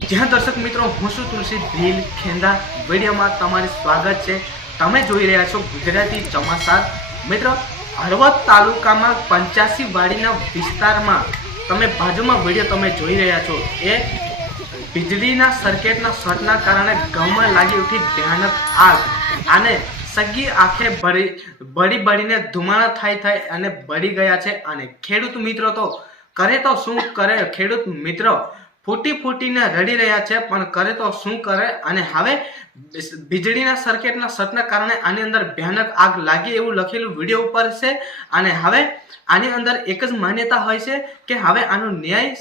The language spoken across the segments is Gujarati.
જ્યાં દર્શક મિત્રો હું છું તુલસી ભીલ ખેંદા વિડીયોમાં તમારું સ્વાગત છે। તમે જોઈ રહ્યા છો ગુજરાતી ચોમાસા। મિત્રો હળવદ તાલુકામાં 85 વાડીના વિસ્તારમાં તમે બાજુમાં વિડીયો તમે જોઈ રહ્યા છો એ વીજળીના સર્કિટના શોર્ટના કારણે ગામમાં લાગી ઉઠી ભયાનક આગ અને સગી આંખે બળીને ધુમાડા થાય અને બળી ગયા છે। અને ખેડૂત મિત્રો તો કરે તો શું કરે, ખેડૂત મિત્રો ફૂટીને રડી રહ્યા છે પણ કરે તો શું કરે। અને હવે વીજળીના સર્કિટના શોર્ટના કારણે આની અંદર ભયાનક આગ લાગી એવું લખેલું વિડીયો ઉપર છે। અને હવે આની અંદર એક જ માન્યતા હોય છે કે હવે આનો ન્યાય,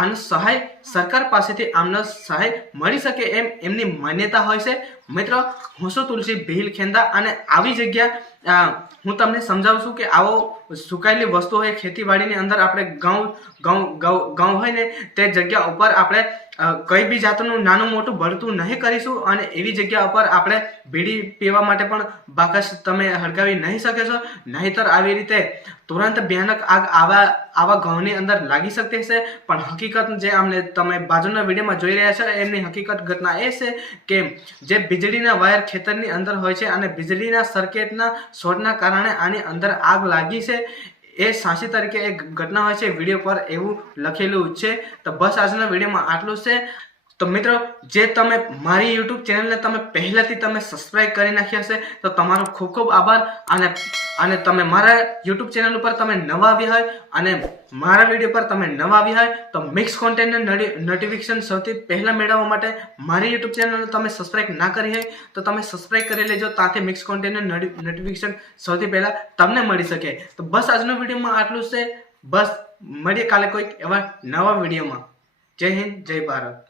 આનો સહાય સરકાર પાસેથી આમનો સહાય મળી શકે એમ એમની માન્યતા હોય છે। મિત્રો હું છું તુલસી ભીલ ખેંદા અને આવી જગ્યા હું તમને સમજાવું છું કે આવો સુકાયેલી વસ્તુ હોય ખેતીવાડીની અંદર આપણે ઘઉં હોય ને તે જગ્યા ઉપર આપણે કઈ બી જાતનું નાનું મોટું ભરતું નહીં કરીશું અને એવી જગ્યા ઉપર આપણે બીડી પીવા માટે પણ બાકસ તમે હળગાવી નહીં શકે છો, નહીંતર આવી રીતે તુરંત ભયાનક આગ આવા ઘઉંની અંદર લાગી શકતી છે। પણ હકીકત જે અમને તમે બાજુના વિડીયોમાં જોઈ રહ્યા છો એમની હકીકત ઘટના એ છે કે જે વીજળીના વાયર ખેતરની અંદર હોય છે અને વીજળીના સર્કિટના શોર્ટના કારણે આની અંદર આગ લાગી છે એ સાચી તરીકે એક ઘટના હોય છે। વિડીયો પર એવું લખેલું છે। તો બસ આજના વિડીયોમાં આટલું છે। તો મિત્રો જે તમે મારી યુટ્યુબ ચેનલને તમે પહેલાથી તમે સબસ્ક્રાઇબ કરી નાખ્યા છે તો તમારો ખૂબ ખૂબ આભાર। અને તમે મારા યુટ્યુબ ચેનલ ઉપર તમે નવા આવ્યા હોય અને મારા વિડીયો પર તમે નવા આવ્યા હોય તો મિક્સ કોન્ટેન્ટને નોટિફિકેશન સૌથી પહેલાં મેળવવા માટે મારી યુટ્યુબ ચેનલને તમે સબસ્ક્રાઇબ ના કરી હોય તો તમે સબસ્ક્રાઇબ કરી લેજો, તાથી મિક્સ કોન્ટેન્ટને નોટિફિકેશન સૌથી પહેલાં તમને મળી શકે। તો બસ આજનો વિડીયોમાં આટલું છે। બસ મળીએ કાલે કોઈક એવા નવા વિડીયોમાં। જય હિન્દ, જય ભારત।